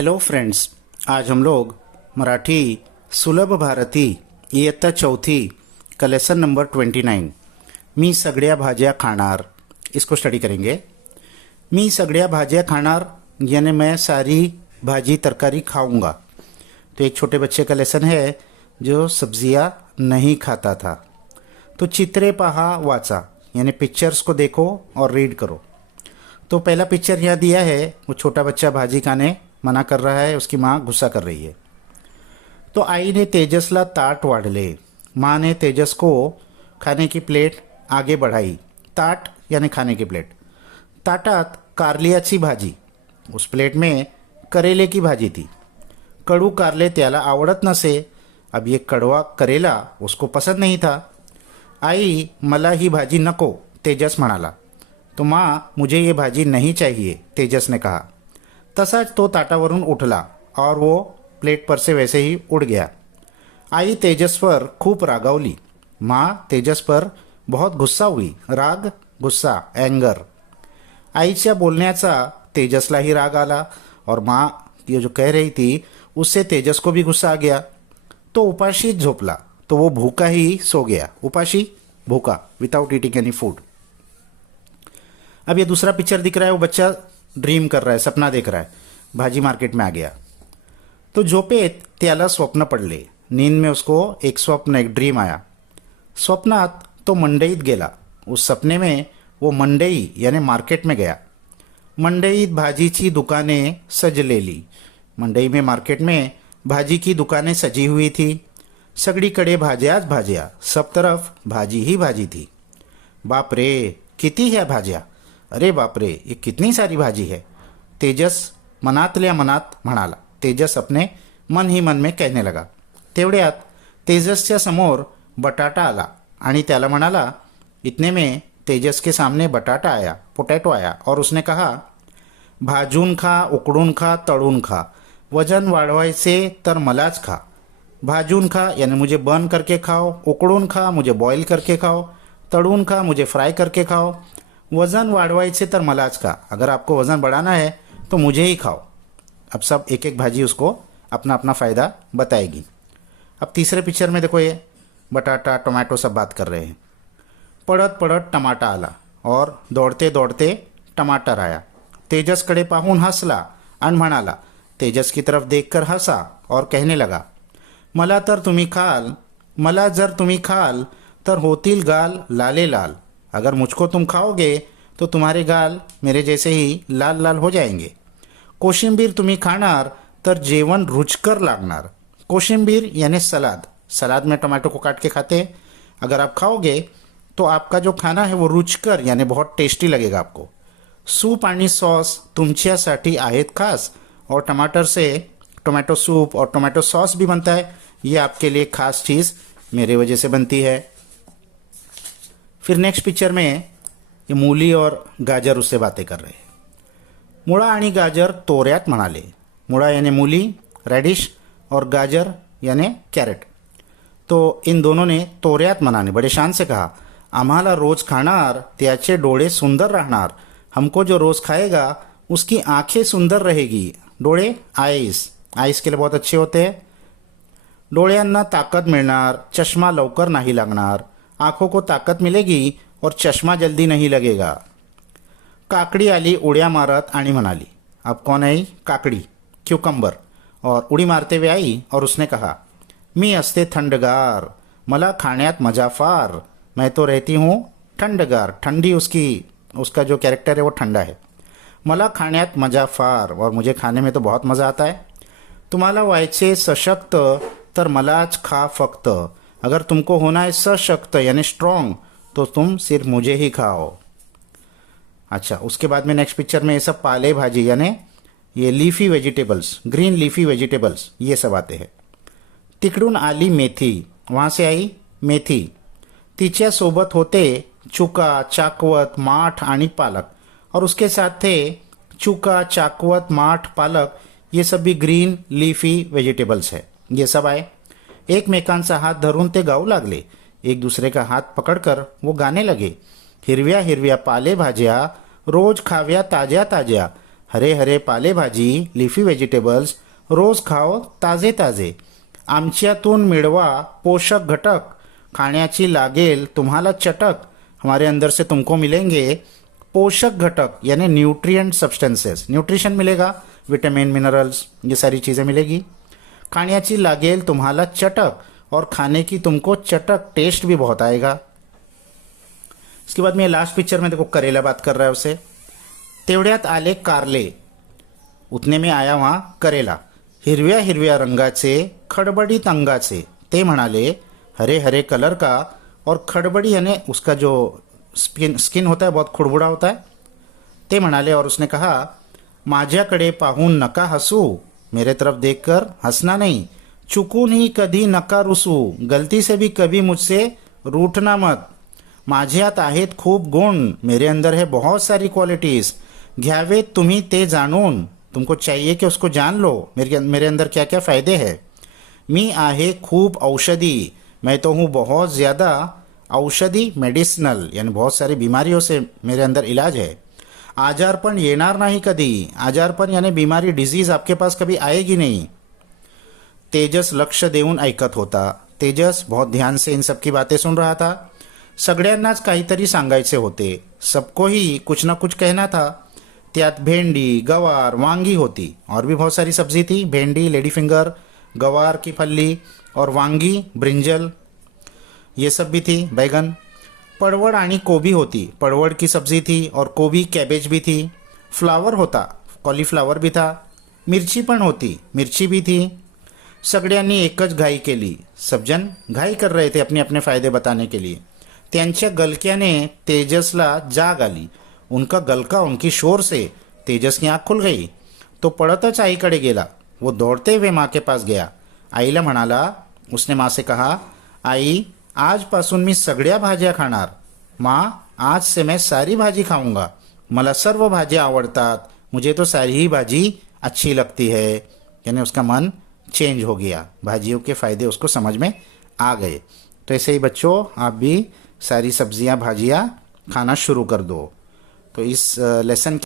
Hello friends, आज हम लोग मराठी सुलभ भारती इयत्ता चौथी का लेसन नंबर 29 मी सगळ्या भाज्या खाणार इसको स्टडी करेंगे। मी सगळ्या भाज्या खाणार यानी मैं सारी भाजी तरकारी खाऊंगा। तो एक छोटे बच्चे का लेसन है जो सब्जियां नहीं खाता था। तो चित्रे पहा वाचा यानी पिक्चर्स को देखो और रीड करो। तो पहला पिक्चर यहाँ दिया है, वो छोटा बच्चा भाजी खाने मना कर रहा है, उसकी माँ गुस्सा कर रही है। तो आई ने तेजसला ताट वाढले। माँ ने तेजस को खाने की प्लेट आगे बढ़ाई। ताट यानी खाने की प्लेट। ताटात कारल्याची भाजी, उस प्लेट में करेले की भाजी थी। कडू कारले त्याला आवडत नसे, अब ये कड़वा करेला उसको पसंद नहीं था। आई मला ही भाजी नको, तेजस म्हणाला। तो माँ मुझे ये भाजी नहीं चाहिए, तेजस ने कहा। तसाच तो ताटावरून उठला और वो प्लेट पर से वैसे ही उड़ गया। आई तेजस पर खूब रागावली। माँ तेजस पर बहुत गुस्सा हुई। राग, गुस्सा, एंगर। आईच्या बोलण्याचा तेजसलाही राग आला और माँ ये जो कह रही थी उससे तेजस को भी गुस्सा आ गया। तो उपाशी झोपला, तो वो भूखा ही सो गया। उपाशी, भूखा, विदाउट ईटिंग एनी फूड। अब ये दूसरा पिक्चर दिख रहा है, वो बच्चा ड्रीम कर रहा है, सपना देख रहा है, भाजी मार्केट में आ गया। तो झोपेत त्याला स्वप्न पडले। नींद में उसको एक स्वप्न, एक ड्रीम आया। स्वप्नात तो मंडईत गेला। उस सपने में वो मंडई यानी मार्केट में गया। मंडईत भाजीची दुकानें सजलेली। मंडई में, मार्केट में भाजी की दुकानें सजी हुई थी। सगळीकडे भाज्याच भाज्या, सब तरफ भाजी ही भाजी थी। बाप रे, किती ह्या भाज्या! अरे बाप रे, ये कितनी सारी भाजी है, तेजस मनातल्या मनात म्हणाला। तेजस अपने मन ही मन में कहने लगा। तेवढ्यात तेजसच्या समोर बटाटा आला आणि त्याला म्हणाला। इतने में तेजस के सामने बटाटा आया, पोटैटो आया और उसने कहा, भाजून खा, उकडून खा, तळून खा, वजन वाढवायचे तर मलाच खा। भाजून खा यानी मुझे बर्न करके खाओ, उकडून खा मुझे बॉईल करके खाओ, तळून खा मुझे फ्राई करके खाओ, वज़न वाढवायचे तर मलाच खा। अगर आपको वज़न बढ़ाना है तो मुझे ही खाओ। अब सब एक एक भाजी उसको अपना अपना फ़ायदा बताएगी। अब तीसरे पिक्चर में देखो, ये बटाटा टोमेटो सब बात कर रहे हैं। पड़त पड़त टमाटा आला और दौड़ते दौड़ते टमाटर आया। तेजसकडे पाहून हसला आणि म्हणाला। तेजस की तरफ देखकर हंसा और कहने लगा, मला तर तुम्ही खाल, मला जर तुम्ही खाल तर होतील गाल लाले लाल। अगर मुझको तुम खाओगे तो तुम्हारे गाल मेरे जैसे ही लाल लाल हो जाएंगे। कोशिंबीर तुम्ही खाणार तर जेवण रुचकर लागणार। कोशिंबीर यानी सलाद, सलाद में टमाटो को काट के खाते हैं। अगर आप खाओगे तो आपका जो खाना है वो रुचकर यानी बहुत टेस्टी लगेगा आपको। सूप आणि सॉस तुमच्यासाठी आहेत खास, और टमाटर से टोमेटो सूप और टोमेटो सॉस भी बनता है। ये आपके लिए खास चीज़ मेरे वजह से बनती है। फिर नेक्स्ट पिक्चर में ये मूली और गाजर उससे बातें कर रहे हैं। मुळा आणि गाजर तोऱ्यात म्हणाले। मुळा यानी मूली, रेडिश, और गाजर यानी कैरेट। तो इन दोनों ने तोऱ्यात मनाने बड़े शान से कहा, आम्हाला रोज खाणार त्याचे डोळे सुंदर राहणार। हमको जो रोज खाएगा उसकी आंखें सुंदर रहेगी। डोळे, आईज, आईज के लिए बहुत अच्छे होते हैं। डोळ्यांना ताकद मिळणार, चष्मा लवकर नहीं लगणार। आंखों को ताकत मिलेगी और चश्मा जल्दी नहीं लगेगा। काकड़ी आली उड्या मारत आणि म्हणाली। अब कौन आई? काकड़ी, क्यूकम्बर, और उड़ी मारते हुए आई और उसने कहा, मी असते थंडगार, मला खाण्यात मजा फार। मैं तो रहती हूँ ठंडगार, ठंडी उसका जो कैरेक्टर है वो ठंडा है। मला खाण्यात मजा फार, और मुझे खाने में तो बहुत मज़ा आता है। तुम्हाला व्हायचे सशक्त तर मलाच खा फक्त। अगर तुमको होना है सशक्त यानी स्ट्रॉन्ग तो तुम सिर्फ मुझे ही खाओ। अच्छा, उसके बाद में नेक्स्ट पिक्चर में ये सब पाले भाजी यानी ये leafy vegetables, green leafy vegetables, ये सब आते हैं। तिकडून आली मेथी, वहाँ से आई मेथी। तिच्या सोबत होते चुका, चाकवत, माठ आणि पालक, और उसके साथ थे चुका, चाकवत, माठ, पालक, ये सब भी ग्रीन लीफी वेजिटेबल्स है। ये सब आए। एकमेकांचा हात धरून ते गाऊ लागले। एक दूसरे का हाथ पकड़कर वो गाने लगे, हिरव्या हिरव्या पालेभाज्या रोज खाव्या ताज्या ताज्या, हरे हरे पालेभाजी लीफी व्हेजिटेबल्स रोज खाओ ताजे ताजे. आमच्यातून मिळवा पोषक घटक, खाण्याची लागेल तुम्हाला चटक. हमारे अंदर से तुमको मिलेंगे पोषक घटक यानी न्यूट्रिएंट सब्सटेंसेस, न्यूट्रिशन मिलेगा, विटामिन मिनरल्स ये सारी चीज़ें मिलेगी. खाण्याची लागेल तुम्हाला चटक, और खाने की तुमको चटक टेस्ट भी बहुत आएगा. इसके बाद में लास्ट पिक्चर में देखो करेला बात कर रहा है उसे. तेवढ्यात आले कारले, उतने में आया वहां करेला. हिरव्या हिरव्या रंगाचे खडबडीत अंगाचे, ते म्हणाले हरे हरे कलर का, और खडबडी यानी उसका जो स्किन होता है बहुत खुड़बुड़ा होता है. ते म्हणाले और उसने कहा माझ्याकडे पाहून नका हसू, मेरे तरफ देखकर हंसना नहीं. चुकूनही कधी नका रुसू, गलती से भी कभी मुझसे रूठना मत. माझ्यात आहेत खूप गुण, मेरे अंदर है बहुत सारी क्वालिटीज. घ्यावेत तुम्ही ते जाणून, तुमको चाहिए कि उसको जान लो मेरे अंदर क्या क्या फायदे हैं. मी आहे खूप औषधी, मैं तो हूँ बहुत ज़्यादा औषधी, मेडिसिनल यानी बहुत सारी बीमारियों से मेरे अंदर इलाज है. आजारपण येणार नाही कधी, आजारपण यानी बीमारी डिजीज आपके पास कभी आएगी नहीं. तेजस लक्ष देऊन ऐकत होता. तेजस बहुत ध्यान से इन सब की बातें सुन रहा था. सगळ्यांनाच काहीतरी सांगायचे होते, सबको ही कुछ ना कुछ कहना था. त्यात भेंडी गवार वांगी होती, और भी बहुत सारी सब्जी थी. भेंडी लेडी फिंगर, गवार की फल्ली, और वांगी ब्रिंजल ये सब भी थी, बैगन. पड़वड़ आणि कोबी होती, पड़वड़ की सब्जी थी, और कोबी कैबेज भी थी. फ्लावर होता, कॉलीफ्लावर भी था. मिरची पण होती, मिरची भी थी. सगळ्यांनी एकच घाई केली, सब जन घाई कर रहे थे अपने अपने फायदे बताने के लिए. त्यांच्या गलक्याने तेजसला जाग आली. उनका गलका उनकी शोर से तेजस की आँख खुल गई. तो पड़तच आईकडे गेला. वो दौड़ते हुए माँ के पास गया. आईला म्हणाला, उसने माँ से कहा आई आजपासून मी सगळ्या भाज्या खाणार. माँ आज से मैं सारी भाजी खाऊंगा, मला सर्व भाज्या आवडतात, मुझे तो सारी ही भाजी अच्छी लगती है. यानी उसका मन चेंज हो गया, भाजियों के फायदे उसको समझ में आ गए. तो ऐसे ही बच्चों आप भी सारी सब्जियां भाजियां खाना शुरू कर दो. तो इस लेसन